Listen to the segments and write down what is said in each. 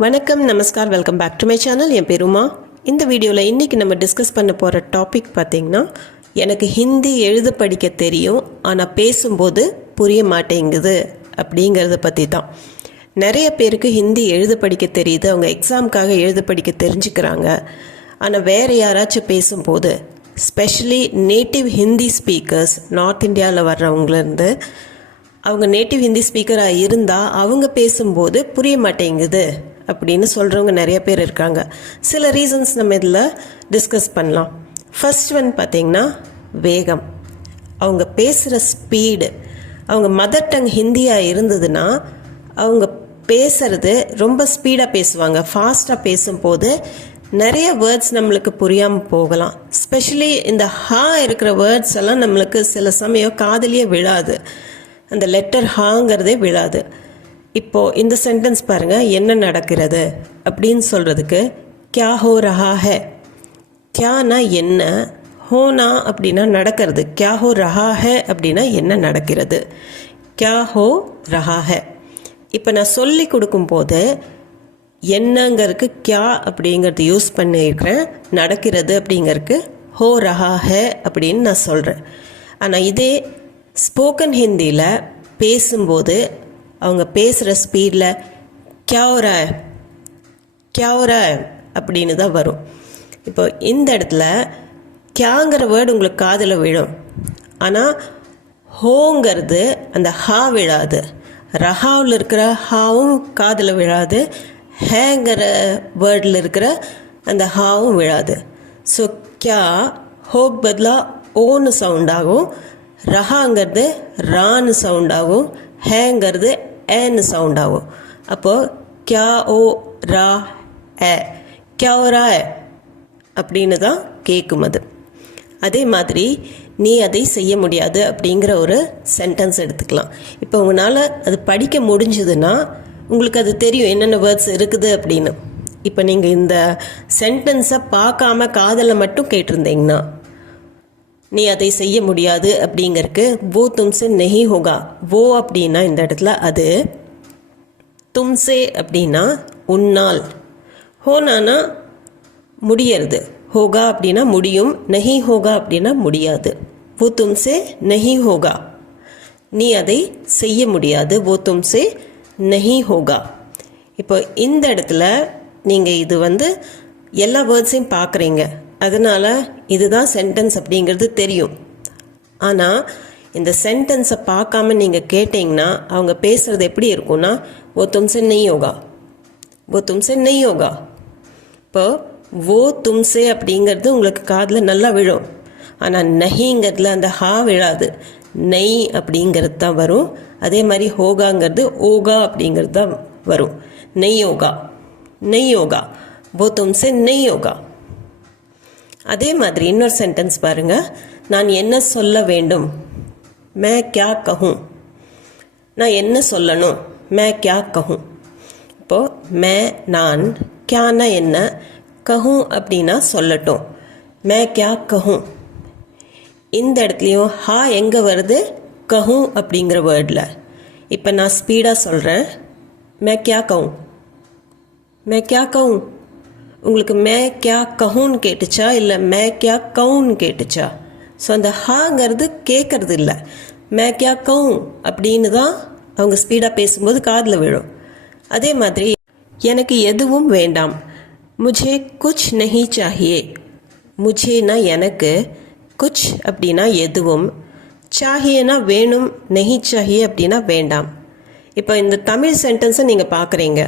வணக்கம், நமஸ்கார், welcome back to my channel. என் பேர் உமா. இந்த வீடியோவில் இன்றைக்கி நம்ம டிஸ்கஸ் பண்ண போகிற டாபிக் பார்த்திங்கன்னா, எனக்கு ஹிந்தி எழுத படிக்க தெரியும் ஆனால் பேசும்போது புரிய மாட்டேங்குது அப்படிங்கிறத பற்றி தான். நிறைய பேருக்கு ஹிந்தி எழுத படிக்க தெரியுது, அவங்க எக்ஸாமுக்காக எழுத படிக்க தெரிஞ்சுக்கிறாங்க. ஆனால் வேறு யாராச்சும் பேசும்போது, specially native Hindi speakers north இந்தியாவில் வர்றவங்கலேருந்து, அவங்க நேட்டிவ் ஹிந்தி ஸ்பீக்கராக இருந்தால் அவங்க பேசும்போது புரிய மாட்டேங்குது அப்படின்னு சொல்கிறவங்க நிறைய பேர் இருக்காங்க. சில ரீசன்ஸ் நம்ம இதில் டிஸ்கஸ் பண்ணலாம். ஃபர்ஸ்ட் ஒன் பார்த்திங்கன்னா வேகம். அவங்க பேசுகிற ஸ்பீடு. அவங்க மதர் டங் ஹிந்தியாக இருந்ததுன்னா அவங்க பேசுகிறது ரொம்ப ஸ்பீடாக பேசுவாங்க. ஃபாஸ்ட்டாக பேசும்போது நிறைய வேர்ட்ஸ் நம்மளுக்கு புரியாமல் போகலாம். ஸ்பெஷலி இந்த ஹா இருக்கிற வேர்ட்ஸ் எல்லாம் நம்மளுக்கு சில சமயம் காதலியே விழாது. அந்த லெட்டர் ஹாங்கிறதே விழாது. இப்போது இந்த சென்டென்ஸ் பாருங்கள், என்ன நடக்கிறது அப்படின்னு சொல்கிறதுக்கு கியா ஹோ ரஹா ஹே. கியானா என்ன, ஹோனா அப்படின்னா நடக்கிறது. கியா ஹோ ரஹா ஹே அப்படின்னா என்ன நடக்கிறது. கியா ஹோ ரஹா ஹே. இப்போ நான் சொல்லி கொடுக்கும்போது என்னங்கிறதுக்கு கியா அப்படிங்கிறது யூஸ் பண்ணியிருக்கிறேன், நடக்கிறது அப்படிங்கிறதுக்கு ஹோ ரஹா ஹே அப்படின்னு நான் சொல்கிறேன். ஆனால் இதே ஸ்போக்கன் ஹிந்தியில் பேசும்போது அவங்க பேசுகிற ஸ்பீடில் கியாவுரா அப்படின்னு தான் வரும். இப்போ இந்த இடத்துல கியாங்கிற வேர்டு உங்களுக்கு காதில் விழும், ஆனால் ஹோங்கிறது அந்த ஹா விழாது. ரஹாவில் இருக்கிற ஹாவும் காதில் விழாது, ஹேங்கிற வேர்டில் இருக்கிற அந்த ஹாவும் விழாது. ஸோ கியா ஹோக்கு பதிலாக ஓன்னு சவுண்ட் ஆகும், ரஹாங்கிறது ரான்னு சவுண்ட் ஆகும், ஹேங்கிறது ஏன்னு சவுண்ட் ஆகும். அப்போது கியா ஓ ரா ஏ, கியாரா அப்படின்னு தான் கேட்கும் அது. அதே மாதிரி நீ அதை செய்ய முடியாது அப்படிங்கிற ஒரு சென்டென்ஸ் எடுத்துக்கலாம். இப்போ உங்களால் அது படிக்க முடிஞ்சதுன்னா உங்களுக்கு அது தெரியும் என்னென்ன வேர்ட்ஸ் இருக்குது அப்படின்னு. இப்போ நீங்கள் இந்த சென்டென்ஸை பார்க்காம காதில் மட்டும் கேட்டிருந்தீங்கன்னா, நீ அதை செய்ய முடியாது அப்படிங்கிறதுக்கு வோ தும்சே நஹி ஹோகா. வோ அப்படின்னா இந்த இடத்துல அது, தும்சே அப்படின்னா உன்னால், ஹோனானா முடியறது, ஹோகா அப்படின்னா முடியும், நஹி ஹோகா அப்படின்னா முடியாது. வோ தும்சே நஹி ஹோகா, நீ அதை செய்ய முடியாது. வோ தும்சே நஹி ஹோகா. இப்போ இந்த இடத்துல நீங்கள் இது எல்லா வேர்ட்ஸையும் பார்க்குறீங்க, அதனால் இதுதான் சென்டென்ஸ் அப்படிங்கிறது தெரியும். ஆனால் இந்த சென்டென்ஸை பார்க்காம நீங்கள் கேட்டிங்கன்னா அவங்க பேசுகிறது எப்படி இருக்கும்னா, ஓ தும்சே நஹி ஹோகா, ஓ தும்சே நஹி ஹோகா. இப்போ ஓ தும்சே அப்படிங்கிறது உங்களுக்கு காதில் நல்லா விழும், ஆனால் நஹிங்கிறதுல அந்த ஹா விழாது, நெய் அப்படிங்கிறது தான் வரும். அதே மாதிரி ஹோகாங்கிறது ஓகா அப்படிங்கிறது தான் வரும். நெய் யோகா, நெய் யோகா, ஓ தும்சே நெய் யோகா. அதே மாதிரி இன்னொரு சென்டென்ஸ் பாருங்கள், நான் என்ன சொல்ல வேண்டும், மே கியா கஹூம். நான் என்ன சொல்லணும், மே கியா கஹூம். இப்போது மே நான், கியானா என்ன, கஹூம் அப்படின்னா சொல்லட்டும், மே கியா கஹூம். இந்த இடத்துலையும் ஹா எங்கே வருது, கஹூம் அப்படிங்கிற வேர்டில். இப்போ நான் ஸ்பீடாக சொல்கிறேன், மே கியா கஹூம், மே கியா கஹூம். உங்களுக்கு மே கியா கஹூன்னு கேட்டுச்சா இல்லை மே கியா கவுன்னு கேட்டுச்சா? ஸோ அந்த ஹாங்கிறது கேட்கறது இல்லை, மே கியா கவுன் அப்படின்னு தான் அவங்க ஸ்பீடாக பேசும்போது காதில் விழும். அதே மாதிரி எனக்கு எதுவும் வேண்டாம், முझे குச் நஹி சாஹியே. முझेனா எனக்கு, குச் அப்படின்னா எதுவும், சாஹியேனா வேணும், நஹி சாஹியே அப்படின்னா வேண்டாம். இப்போ இந்த தமிழ் சென்டென்ஸை நீங்கள் பார்க்குறீங்க,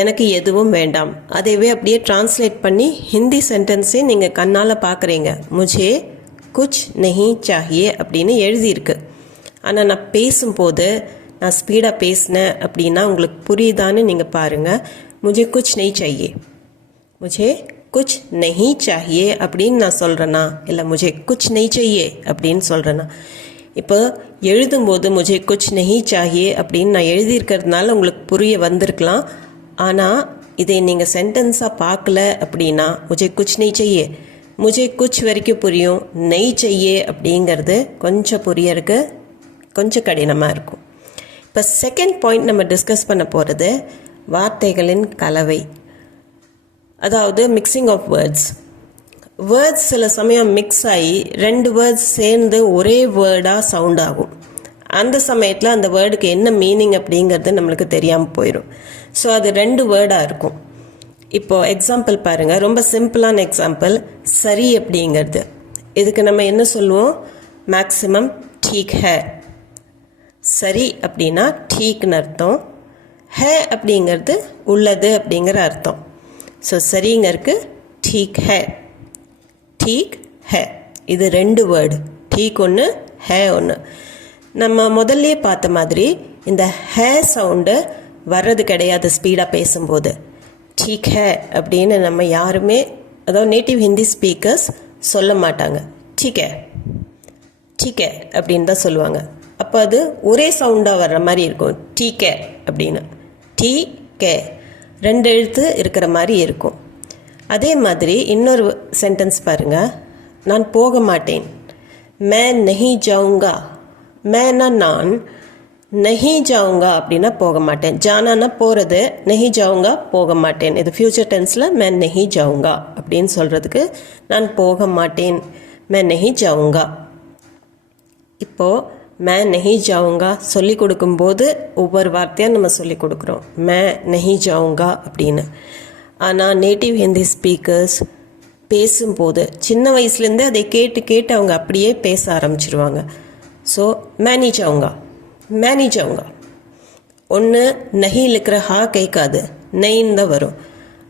எனக்கு எதுவும் வேண்டாம். அதைவே அப்படியே டிரான்ஸ்லேட் பண்ணி ஹிந்தி சென்டென்ஸே நீங்கள் கண்ணால் பார்க்குறீங்க, முझे குச் நஹி சாஹியே அப்படின்னு எழுதியிருக்கு. ஆனால் நான் பேசும்போது, நான் ஸ்பீடாக பேசினேன் அப்படின்னா உங்களுக்கு புரியுதான்னு நீங்கள் பாருங்கள். முझे குச் நஹி சாஹியே, முझे குச் நஹி சாஹியே அப்படின்னு நான் சொல்கிறேன்னா, இல்லை முझे குச் நஹி சாஹியே அப்படின்னு சொல்கிறேன்னா. இப்போ எழுதும்போது முझे குச் நஹி சாஹியே அப்படின்னு நான் எழுதியிருக்கிறதுனால உங்களுக்கு புரிய வந்திருக்கலாம். ஆனால் இதை நீங்கள் சென்டென்ஸாக பார்க்கல அப்படின்னா, முझे குச் நஹி சாஹியே, முझे குச் வரைக்கும் புரியும், நஹி சாஹியே அப்படிங்கிறது கொஞ்சம் புரியறதுக்கு கொஞ்சம் கடினமாக இருக்கும். இப்போ செகண்ட் பாயிண்ட் நம்ம டிஸ்கஸ் பண்ண போகிறது, வார்த்தைகளின் கலவை, அதாவது மிக்சிங் ஆஃப் வேர்ட்ஸ். வேர்ட்ஸ் சில சமயம் மிக்ஸ் ஆகி 2 வேர்ட்ஸ் சேர்ந்து ஒரே வேர்டாக சவுண்ட் ஆகும். அந்த சமயத்தில் அந்த வேர்டுக்கு என்ன மீனிங் அப்படிங்கிறது நம்மளுக்கு தெரியாமல் போயிடும். ஸோ அது 2 வேர்டாக இருக்கும். இப்போது எக்ஸாம்பிள் பாருங்கள், ரொம்ப சிம்பிளான எக்ஸாம்பிள். சரி அப்படிங்கிறது, இதுக்கு நம்ம என்ன சொல்லுவோம்? மேக்ஸிமம் டீக் ஹே. சரி அப்படின்னா டீக்னு அர்த்தம், ஹே அப்படிங்கிறது உள்ளது அப்படிங்கிற அர்த்தம். ஸோ சரிங்கிறதுக்கு டீக் ஹே, டீக் ஹே. இது 2 வேர்டு, டீக் ஒன்று, ஹே ஒன்று. நம்ம முதல்லையே பார்த்த மாதிரி இந்த ஹே சவுண்டு வர்றது கிடையாது ஸ்பீடாக பேசும்போது. டீக் ஹே அப்படின்னு நம்ம யாருமே, அதாவது நேட்டிவ் ஹிந்தி ஸ்பீக்கர்ஸ் சொல்ல மாட்டாங்க. டீக்கே டீக்கே அப்படின்னு தான் சொல்லுவாங்க. அப்போ அது ஒரே சவுண்டாக வர்ற மாதிரி இருக்கும், டீக்கே அப்படின்னு. டீ கே 2 எழுத்து இருக்கிற மாதிரி இருக்கும். அதே மாதிரி இன்னொரு சென்டென்ஸ் பாருங்கள். நான் போக மாட்டேன், மே நஹி ஜாவுங்கா. மேனா நான், நஹி ஜாவுங்கா அப்படின்னா போக மாட்டேன். ஜானானா போகிறது, நஹி ஜாவுங்கா போக மாட்டேன். இது ஃப்யூச்சர் டென்ஸில் மே நஹி ஜாவுங்கா அப்படின்னு சொல்கிறதுக்கு நான் போக மாட்டேன், மே நஹி ஜாவுங்கா. இப்போது மே நஹி ஜாவுங்கா சொல்லி கொடுக்கும்போது ஒவ்வொரு வார்த்தையாக நம்ம சொல்லி கொடுக்குறோம், மே நஹி ஜாவுங்கா அப்படின்னு. ஆனால் நேட்டிவ் ஹிந்தி ஸ்பீக்கர்ஸ் பேசும்போது சின்ன வயசுலேருந்தே அதை கேட்டு கேட்டு அவங்க அப்படியே பேச ஆரம்பிச்சிருவாங்க. ஸோ மேனி ஜாவுங்கா, மேனி ஜாவுங்கா. ஒன்று நஹி இருக்கிற ஹா கேட்காது, நெய்ன்னு தான் வரும்.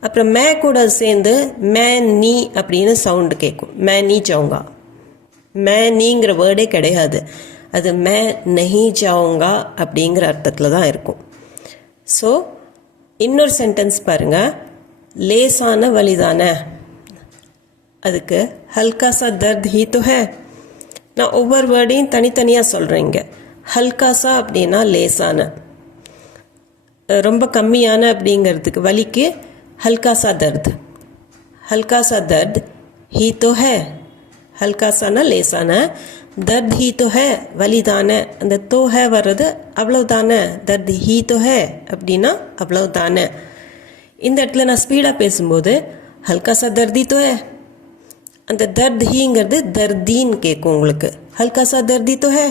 அப்புறம் மே கூட சேர்ந்து மே நீ அப்படின்னு சவுண்டு கேட்கும், மே நீ ஜாவுங்கா. மே நீங்கிற வேர்டே கிடையாது, அது மே நஹி ஜாவுங்கா அப்படிங்கிற அர்த்தத்தில் தான் இருக்கும். ஸோ இன்னொரு சென்டென்ஸ் பாருங்கள், லேசான வலிதான. அதுக்கு ஹல்கா சா தர்த் ஹீ தோ ஹே. நான் ஒவ்வொரு வேர்டையும் தனித்தனியாக சொல்கிறேங்க. ஹல்காசா அப்படின்னா லேசான, ரொம்ப கம்மியான அப்படிங்கிறதுக்கு வலிக்கு ஹல்காசா தர்த். ஹல்காசா தர்த் ஹீ தோ ஹே. ஹல்காசானா லேசான, தர்த் ஹீ தோ ஹே வலிதான. அந்த தோ ஹே வர்றது அவ்வளோதானே, தர்த் ஹீ தோ ஹே அப்படின்னா அவ்வளோதானே. இந்த இடத்துல நான் ஸ்பீடாக பேசும்போது ஹல்காசா தர்தி தோ ஹே, அந்த தர்த் ஹீங்கிறது தர்தீன்னு கேட்கும் உங்களுக்கு, ஹல்காசா தர்தி தோ ஹே.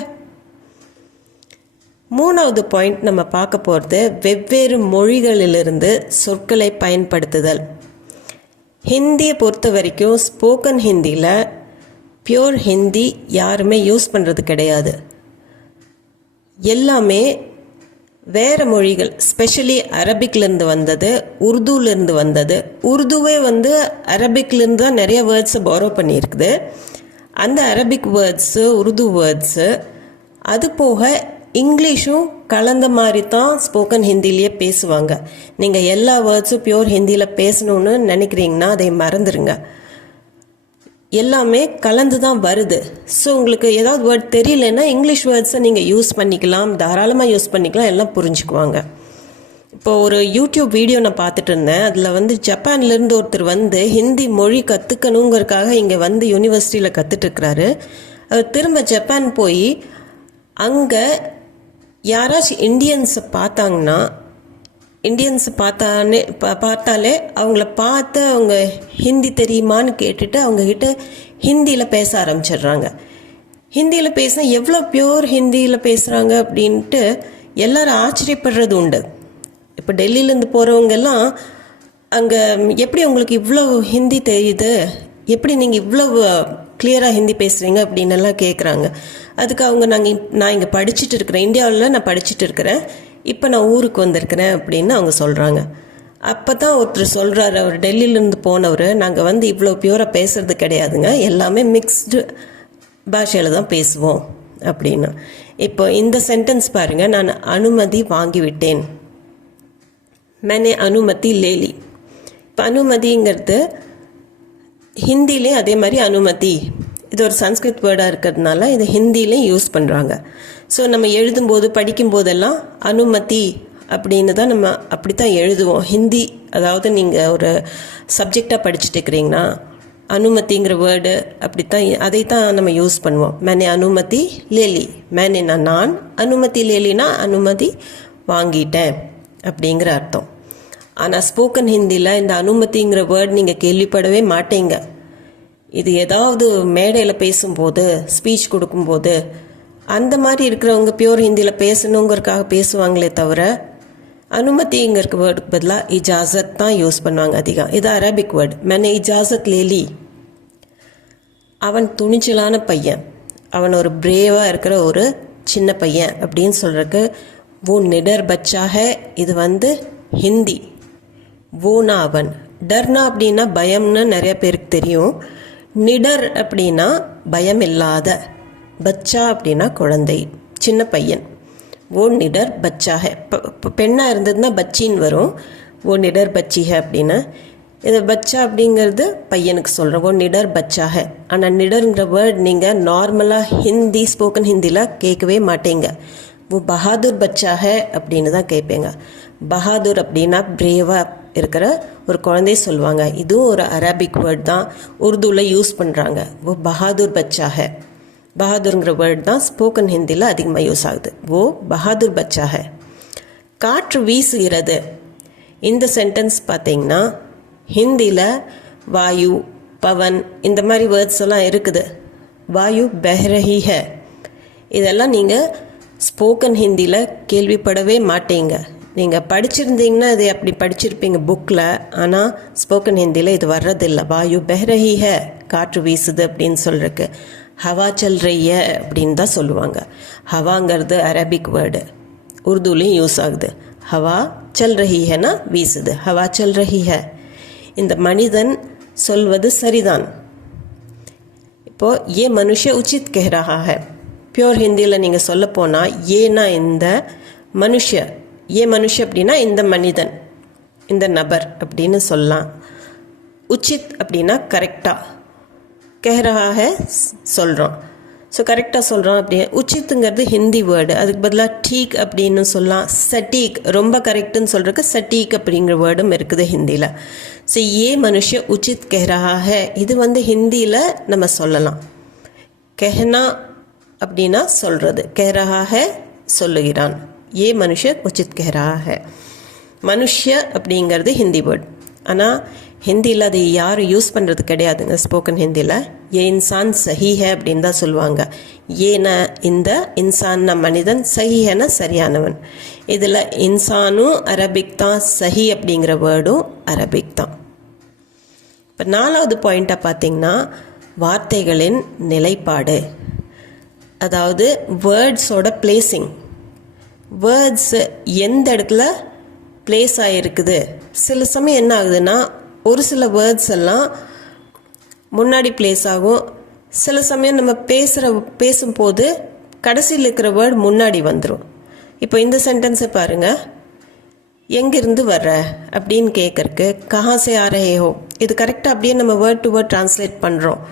3வது பாயிண்ட் நம்ம பார்க்க போகிறது வெவ்வேறு மொழிகளிலிருந்து சொற்களை பயன்படுத்துதல். ஹிந்தியை பொறுத்த வரைக்கும் ஸ்போக்கன் ஹிந்தியில் பியூர் ஹிந்தி யாருமே யூஸ் பண்ணுறது கிடையாது. எல்லாமே வேறு மொழிகள், ஸ்பெஷலி அரபிக்லேருந்து வந்தது, உருதுலேருந்து வந்தது. உருதுவே அரபிக்லேருந்து தான் நிறைய வேர்ட்ஸை பாரோ பண்ணியிருக்குது. அந்த அரபிக் வேர்ட்ஸு, உருது வேர்ட்ஸு, அது போக இங்கிலீஷும் கலந்த மாதிரி தான் ஸ்போக்கன் ஹிந்திலேயே பேசுவாங்க. நீங்கள் எல்லா வேர்ட்ஸும் பியூர் ஹிந்தியில் பேசணுன்னு நினைக்கிறீங்கன்னா அதை மறந்துடுங்க. எல்லாமே கலந்து தான் வருது. ஸோ உங்களுக்கு ஏதாவது வேர்ட் தெரியலன்னா இங்கிலீஷ் வேர்ட்ஸை நீங்கள் யூஸ் பண்ணிக்கலாம், தாராளமாக யூஸ் பண்ணிக்கலாம், எல்லாம் புரிஞ்சுக்குவாங்க. இப்போ ஒரு யூடியூப் வீடியோ நான் பார்த்துட்டு இருந்தேன். அதில் ஜப்பான்லேருந்து ஒருத்தர் ஹிந்தி மொழி கற்றுக்கணுங்கிறதுக்காக இங்கே யூனிவர்சிட்டியில் கற்றுட்ருக்கிறாரு. அவர் திரும்ப ஜப்பான் போய் அங்கே யாராச்சும் இண்டியன்ஸை பார்த்தாங்கன்னா, இண்டியன்ஸை பார்த்தாலே அவங்கள பார்த்து அவங்க ஹிந்தி தெரியுமான்னு கேட்டுட்டு அவங்கக்கிட்ட ஹிந்தியில் பேச ஆரம்பிச்சிடுறாங்க. ஹிந்தியில் பேசினா எவ்வளோ பியூர் ஹிந்தியில் பேசுகிறாங்க அப்படின்ட்டு எல்லோரும் ஆச்சரியப்படுறது உண்டு. இப்போ டெல்லியிலேருந்து போகிறவங்கெல்லாம் அங்கே எப்படி உங்களுக்கு இவ்வளோ ஹிந்தி தெரியுது, எப்படி நீங்கள் இவ்வளோ கிளியராக ஹிந்தி பேசுகிறீங்க அப்படின்னு எல்லாம் கேட்குறாங்க. அதுக்கு அவங்க நான் இங்கே படிச்சுட்டு இருக்கிறேன், இந்தியாவில் நான் படிச்சுட்டு இருக்கிறேன், இப்போ நான் ஊருக்கு வந்திருக்கிறேன் அப்படின்னு அவங்க சொல்கிறாங்க. அப்போ தான் ஒருத்தர் சொல்கிறாரு, அவர் டெல்லியிலேருந்து போனவர், நாங்கள் இவ்வளோ பியூராக பேசுகிறது கிடையாதுங்க, எல்லாமே மிக்ஸ்டு பாஷையில் தான் பேசுவோம் அப்படின்னு. இப்போ இந்த சென்டென்ஸ் பாருங்கள், நான் அனுமதி வாங்கிவிட்டேன், மேனே அனுமதி லேலி. இப்போ அனுமதிங்கிறது ஹிந்திலே அதே மாதிரி அனுமதி, இது ஒரு சன்ஸ்கிருத் வேர்டாக இருக்கிறதுனால இது ஹிந்திலையும் யூஸ் பண்ணுறாங்க. ஸோ நம்ம எழுதும்போது படிக்கும்போதெல்லாம் அனுமதி அப்படின்னு தான் நம்ம அப்படி தான் எழுதுவோம் ஹிந்தி. அதாவது நீங்கள் ஒரு சப்ஜெக்டாக படிச்சுட்டு இருக்கிறீங்கன்னா அனுமதிங்கிற வேர்டு அப்படித்தான், அதை தான் நம்ம யூஸ் பண்ணுவோம். மேனே அனுமதி லேலி, மேனேனா நான், அனுமதி லேலினா அனுமதி வாங்கிட்டேன் அப்படிங்கிற அர்த்தம். ஆனால் ஸ்போக்கன் ஹிந்தியில் இந்த அனுமதிங்கிற வேர்ட் நீங்கள் கேள்விப்படவே மாட்டீங்க. இது ஏதாவது மேடையில் பேசும்போது, ஸ்பீச் கொடுக்கும்போது அந்த மாதிரி இருக்கிறவங்க பியூர் ஹிந்தியில் பேசணுங்கிறதுக்காக பேசுவாங்களே தவிர அனுமதிங்கிற வேர்டுக்கு பதிலாக இஜாசத் தான் யூஸ் பண்ணுவாங்க அதிகம். இது அரபிக் வேர்டு. மேனே இஜாசத் லேலி. அவன் துணிச்சலான பையன், அவன் ஒரு பிரேவாக இருக்கிற ஒரு சின்ன பையன் அப்படின்னு சொல்கிறதுக்கு वो निडर बच्चा है. இது ஹிந்தி. வோனா அவன். டர்னா அப்படின்னா பயம்னு நிறைய பேருக்கு தெரியும். நிடர் அப்படின்னா பயம் இல்லாத. பச்சா அப்படின்னா குழந்தை, சின்ன பையன். वो निडर बच्चा है. பெண்ணாக இருந்ததுன்னா பச்சின்னு வரும். वो निडर बच्ची है அப்படின்னா. இது பச்சா அப்படிங்கிறது பையனுக்கு சொல்கிறோம். वो निडर बच्चा है. ஆனால் நிடர்ங்கிற வேர்ட் நீங்கள் நார்மலாக ஹிந்தி ஸ்போக்கன் ஹிந்தியில் கேட்கவே மாட்டீங்க. वो बहादुर बच्चा है அப்படின்னு தான் கேட்பீங்க. பஹாதுர் அப்படின்னா பிரேவாக இருக்கிற ஒரு குழந்தை சொல்லுவாங்க. இதுவும் ஒரு அரபிக் வேர்ட் தான், உருதுவில் யூஸ் பண்ணுறாங்க. वो बहादुर बच्चा है. பஹாதுர்ங்கிற வேர்ட் தான் ஸ்போக்கன் ஹிந்தியில் அதிகமாக யூஸ் ஆகுது. वो बहादुर बच्चा है. காற்று வீசுகிறது. இந்த சென்டென்ஸ் பார்த்தீங்கன்னா ஹிந்தியில் வாயு, பவன் இந்த மாதிரி வேர்ட்ஸ் எல்லாம் இருக்குது. வாயு பெஹ்ரஹி ஹை. இதெல்லாம் நீங்கள் ஸ்போக்கன் ஹிந்தியில் கேள்விப்படவே மாட்டீங்க. நீங்கள் படிச்சிருந்தீங்கன்னா இது அப்படி படிச்சிருப்பீங்க புக்கில். ஆனால் ஸ்போக்கன் ஹிந்தியில் இது வர்றதில்லை. வாயு பெஹ்ரஹி ஹை, காற்று வீசுது அப்படின்னு சொல்கிறதுக்கு ஹவா சல் ரஹி ஹை அப்படின்னு தான் சொல்லுவாங்க. ஹவாங்கிறது அரபிக் வேர்டு, உருதுலையும் யூஸ் ஆகுது. ஹவா சல் ரஹி ஹைனா வீசுது. ஹவா சல் ரஹி ஹை. இந்த மனிதன் சொல்வது சரிதான். இப்போது ஏ மனுஷ உச்சித் கஹ் ரஹா ஹை. பியூர் ஹிந்தியில் நீங்கள் சொல்ல போனால் ஏன்னா இந்த மனுஷ, ஏ மனுஷ அப்படின்னா இந்த மனிதன், இந்த நபர் அப்படின்னு சொல்லலாம். உச்சித் அப்படின்னா கரெக்டாக, கஹ்ரஹா சொல்கிறோம். ஸோ கரெக்டாக சொல்கிறோம் அப்படி. உச்சித்துங்கிறது ஹிந்தி வேர்டு, அதுக்கு பதிலாக டீக் அப்படின்னு சொல்லலாம். சட்டீக், ரொம்ப கரெக்டுன்னு சொல்கிறதுக்கு சட்டீக் அப்படிங்கிற வேர்டும் இருக்குது ஹிந்தியில். ஸோ ஏ மனுஷ உச்சித் கஹ்ரஹா ஹை இது ஹிந்தியில் நம்ம சொல்லலாம். கஹ்னா அப்படின்னா சொல்கிறது, கஹ்ரஹா ஹை சொல்லுகிறான். ஏ மனுஷ உச்சித் கஹ்ரஹா ஹை. மனுஷ்ய அப்படிங்கிறது ஹிந்தி வேர்ட். ஆனால் ஹிந்தியில் அது யாரும் யூஸ் பண்ணுறது கிடையாதுங்க. ஸ்போக்கன் ஹிந்தியில் ஏ இன்சான் சஹி ஹை அப்படின்னு தான் சொல்லுவாங்க. ஏன்னா இந்த இன்சான்னா மனிதன், சஹி ஹைனா சரியானவன். இதில் இன்சானும் அரபிக் தான், சஹி அப்படிங்கிற வேர்டும் அரபிக் தான். இப்போ 4வது பாயிண்ட்டாக பார்த்தீங்கன்னா வார்த்தைகளின் நிலைப்பாடு, அதாவது வேர்ட்ஸோட பிளேசிங். வேர்ட்ஸ் எந்த இடத்துல பிளேஸ் ஆகிருக்குது. சில சமயம் என்ன ஆகுதுன்னா ஒரு சில வேர்ட்ஸ் எல்லாம் முன்னாடி பிளேஸ் ஆகும். சில சமயம் நம்ம பேசும்போது கடைசியில் இருக்கிற வேர்டு முன்னாடி வந்துடும். இப்போ இந்த சென்டென்ஸை பாருங்கள். எங்கிருந்து வர்ற அப்படின்னு கேட்குறக்கு கஹா சே ஆ ரஹே ஹோ. இது கரெக்டாக அப்படியே நம்ம வேர்ட் டு வேர்ட் ட்ரான்ஸ்லேட் பண்ணுறோம்.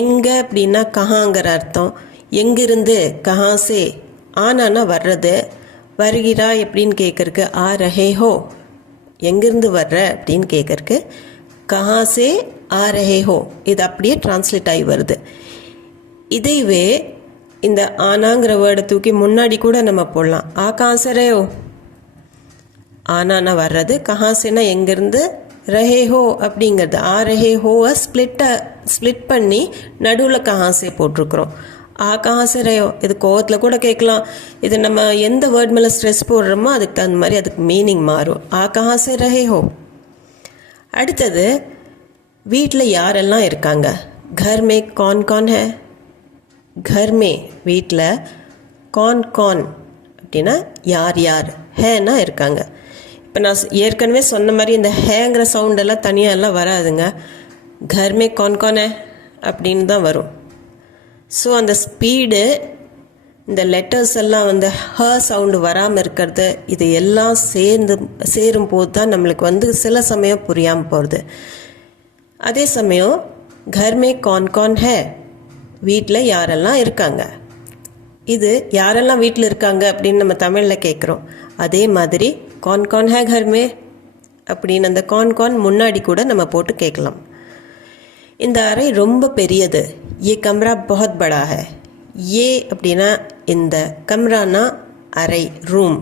எங்கே அப்படின்னா கஹாங்கிற அர்த்தம். எங்கிருந்து கஹாசே, ஆனானா வர்றது. வருகிறாய் அப்படின்னு கேட்குறக்கு ஆ ரஹே ஹோ. எங்கிருந்து வர்ற அப்படின்னு கேட்குறக்கு கஹாசே ஆ ரஹே ஹோ. இது அப்படியே டிரான்ஸ்லேட் ஆகி வருது. இதைவே இந்த ஆனாங்கிற வேர்டை தூக்கி முன்னாடி கூட நம்ம போடலாம். ஆ காசரே ஹோ, ஆனானா வர்றது. கஹாசேனா எங்கேருந்து, ரஹே ஹோ அப்படிங்கிறது. ஆ ரஹே ஹோவை ஸ்ப்ளிட் பண்ணி நடுவில் கஹாசே போட்டிருக்கிறோம். ஆ கஹாசே ரஹோ, இது கோவத்தில் கூட கேட்கலாம். இது நம்ம எந்த வேர்ட் மேலே ஸ்ட்ரெஸ் போடுறோமோ அதுக்கு தகுந்த மாதிரி அதுக்கு மீனிங் மாறும். ஆ கஹாசே ரஹே ஹோ. அடுத்தது வீட்டில் யாரெல்லாம் இருக்காங்க. கர் மே கौन कौन है. கர் மே வீட்டில், कौन कौन அப்படின்னா யார் யார், ஹேனா இருக்காங்க. இப்போ நான் ஏற்கனவே சொன்ன மாதிரி இந்த ஹேங்கிற சவுண்டெல்லாம் தனியாக எல்லாம் வராதுங்க. கர் மே कौन कौन है அப்படின்னு தான் வரும். ஸோ அந்த ஸ்பீடு, இந்த லெட்டர்ஸ் எல்லாம் ஹ சவுண்டு வராமல் இருக்கிறது, இது எல்லாம் சேரும்போது தான் நம்மளுக்கு சில சமயம் புரியாமல் போகிறது. அதே சமயம் கர் மே कौन कौन है, வீட்டில் யாரெல்லாம் இருக்காங்க. இது யாரெல்லாம் வீட்டில் இருக்காங்க அப்படின்னு நம்ம தமிழில் கேட்குறோம். அதே மாதிரி कौन कौन है घर में அப்படின்னு அந்த कौन कौन முன்னாடி கூட நம்ம போட்டு கேட்கலாம். இந்த அறை ரொம்ப பெரியது. ये कमरा बहुत बड़ा है. ये அப்படின்னா இந்த, கம்ரானா அறை, ரூம்.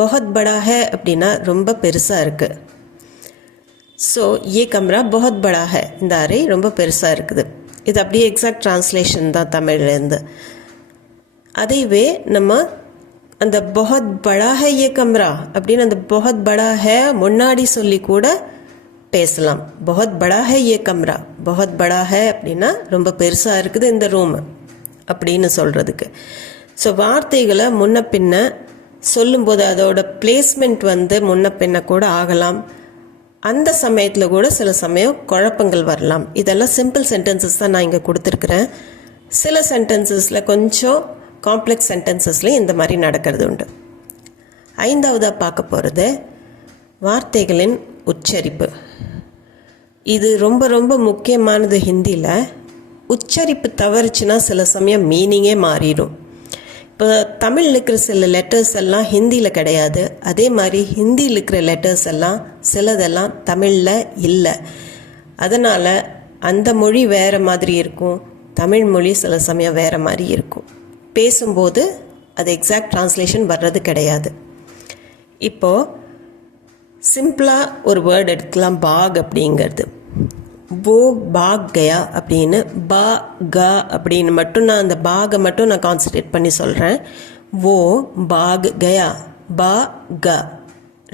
बहुत बड़ा है அப்படின்னா ரொம்ப பெருசாக இருக்குது. ஸோ ये कमरा बहुत बड़ा है, இந்த அறை ரொம்ப பெருசாக இருக்குது. இது அப்படியே எக்ஸாக்ட் ட்ரான்ஸ்லேஷன் தான் தமிழ்லேருந்து. அதைவே நம்ம அந்த बहुत बड़ा है ये कमरा அப்படின்னு அந்த बहुत बड़ा है முன்னாடி சொல்லி கூட பேசலாம். बहुत बड़ा है ये कमरा, बहुत बड़ा है அப்படின்னா ரொம்ப பெருசாக இருக்குது இந்த ரூம் அப்படின்னு சொல்கிறதுக்கு. ஸோ வார்த்தைகளை முன்ன பின்ன சொல்லும்போது அதோட பிளேஸ்மெண்ட் முன்ன பின்ன கூட ஆகலாம். அந்த சமயத்தில் கூட சில சமயம் குழப்பங்கள் வரலாம். இதெல்லாம் சிம்பிள் சென்டென்சஸ் தான் நான் இங்கே கொடுத்துருக்குறேன். சில சென்டென்சஸில் கொஞ்சம் காம்ப்ளெக்ஸ் சென்டென்சஸ்லேயும் இந்த மாதிரி நடக்கிறது உண்டு. 5வதாக பார்க்க போகிறது வார்த்தைகளின் உச்சரிப்பு. இது ரொம்ப ரொம்ப முக்கியமானது. ஹிந்தியில் உச்சரிப்பு தவறுச்சுன்னா சில சமயம் மீனிங்கே மாறிடும். இப்போ தமிழில் இருக்கிற சில லெட்டர்ஸ் எல்லாம் ஹிந்தியில் கிடையாது. அதே மாதிரி ஹிந்தியில் இருக்கிற லெட்டர்ஸ் எல்லாம் சிலதெல்லாம் தமிழில் இல்லை. அதனால் அந்த மொழி வேறு மாதிரி இருக்கும், தமிழ் மொழி சில சமயம் வேறு மாதிரி இருக்கும். பேசும்போது அது எக்ஸாக்ட் ட்ரான்ஸ்லேஷன் வர்றது கிடையாது. இப்போது சிம்பிளாக ஒரு வேர்டு எடுத்துக்கலாம், பாக் அப்படிங்கிறது. वो बाग गया அப்படின்னு பா க அப்படின்னு மட்டும் நான் அந்த பாகை மட்டும் நான் கான்சன்ட்ரேட் பண்ணி சொல்கிறேன். वो बाग गया, பா க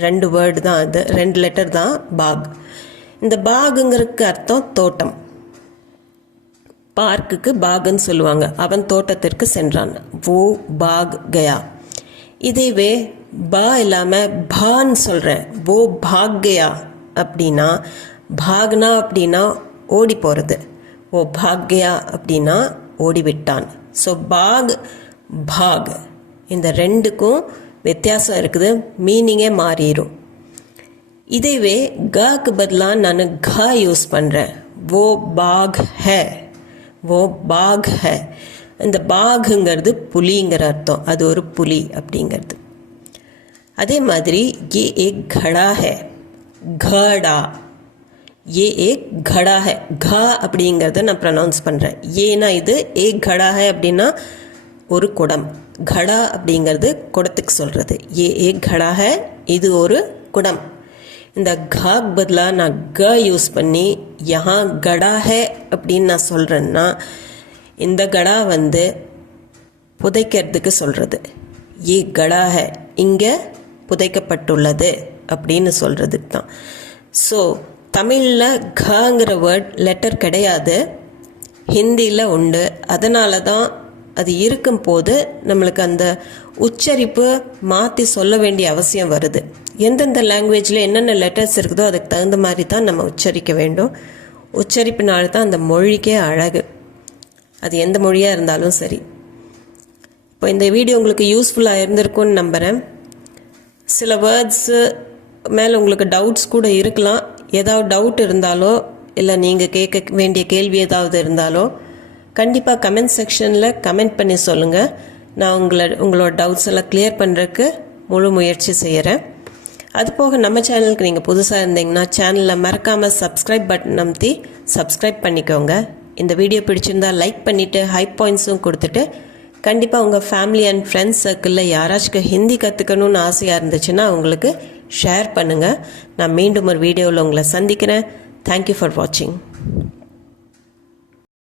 2 வேர்டு தான், அது 2 லெட்டர் தான் பாக். இந்த பாகுங்கிறதுக்கு அர்த்தம் தோட்டம். பார்க்குக்கு பாகுன்னு சொல்லுவாங்க. அவன் தோட்டத்திற்கு சென்றான். वो बाग गया. இதேவே பா இல்லாமல் பான்னு சொல்கிறேன். वो भाग गया அப்படின்னா பாக்னா அப்படின்னா ஓடி போகிறது. ஓ பாக்யா அப்படின்னா ஓடிவிட்டான். ஸோ பாக் பாக் இந்த ரெண்டுக்கும் வித்தியாசம் இருக்குது, மீனிங்கே மாறிடும். இதேவே காக்கு பதிலாக நான் க யூஸ் பண்ணுறேன். ஓ பாக் ஹே, ஓ பாக் ஹே. இந்த பாகுங்கிறது புலிங்கிற அர்த்தம், அது ஒரு புலி அப்படிங்கிறது. அதே மாதிரி ये एक घड़ा है, घड़ा. ये एक घड़ा है, घा அப்படிங்கிறத நான் ப்ரொனவுன்ஸ் பண்ணுறேன். ஏன்னா இது ஏக் घड़ा है அப்படின்னா ஒரு குடம். घड़ा அப்படிங்கிறது குடத்துக்கு சொல்கிறது. ये एक घड़ा है, இது ஒரு குடம். இந்த घाக்கு பதிலாக நான் க யூஸ் பண்ணி यहाँ घड़ा है அப்படின்னு நான் சொல்கிறேன்னா இந்த घड़ा புதைக்கிறதுக்கு சொல்கிறது. ये घड़ा है இங்கே புதைக்கப்பட்டுள்ளது அப்படின்னு சொல்கிறதுக்கு தான். ஸோ தமிழில் கங்கிற வேர்ட் லெட்டர் கிடையாது, ஹிந்தியில் உண்டு. அதனால தான் அது இருக்கும்போது நம்மளுக்கு அந்த உச்சரிப்பு மாற்றி சொல்ல வேண்டிய அவசியம் வருது. எந்தெந்த லாங்குவேஜில் என்னென்ன லெட்டர்ஸ் இருக்குதோ அதுக்கு தகுந்த மாதிரி தான் நம்ம உச்சரிக்க வேண்டும். உச்சரிப்பினால தான் அந்த மொழிக்கே அழகு, அது எந்த மொழியாக இருந்தாலும் சரி. இப்போ இந்த வீடியோ உங்களுக்கு யூஸ்ஃபுல்லாக இருந்திருக்கும்னு நம்புகிறேன். சில வேர்ட்ஸு மேலே உங்களுக்கு டவுட்ஸ் கூட இருக்கலாம். ஏதாவது டவுட் இருந்தாலோ இல்லை நீங்கள் கேட்க வேண்டிய கேள்வி ஏதாவது இருந்தாலோ கண்டிப்பாக கமெண்ட் செக்ஷனில் கமெண்ட் பண்ணி சொல்லுங்கள். நான் உங்களோட டவுட்ஸ் எல்லாம் கிளியர் பண்ணுறதுக்கு முழு முயற்சி செய்கிறேன். அதுபோக நம்ம சேனலுக்கு நீங்கள் புதுசாக இருந்தீங்கன்னா சேனலில் மறக்காமல் சப்ஸ்கிரைப் பட்டன் அமுத்தி சப்ஸ்கிரைப் பண்ணிக்கோங்க. இந்த வீடியோ பிடிச்சிருந்தால் லைக் பண்ணிவிட்டு ஹை பாயிண்ட்ஸும் கொடுத்துட்டு கண்டிப்பாக உங்கள் ஃபேமிலி அண்ட் ஃப்ரெண்ட்ஸ் சர்க்கிளில் யாராச்சும் ஹிந்தி கற்றுக்கணுன்னு ஆசையாக இருந்துச்சுன்னா அவங்களுக்கு ஷேர் பண்ணுங்கள். நான் மீண்டும் ஒரு வீடியோவில் உங்களை சந்திக்கிறேன். தேங்க்யூ ஃபார் வாட்சிங்.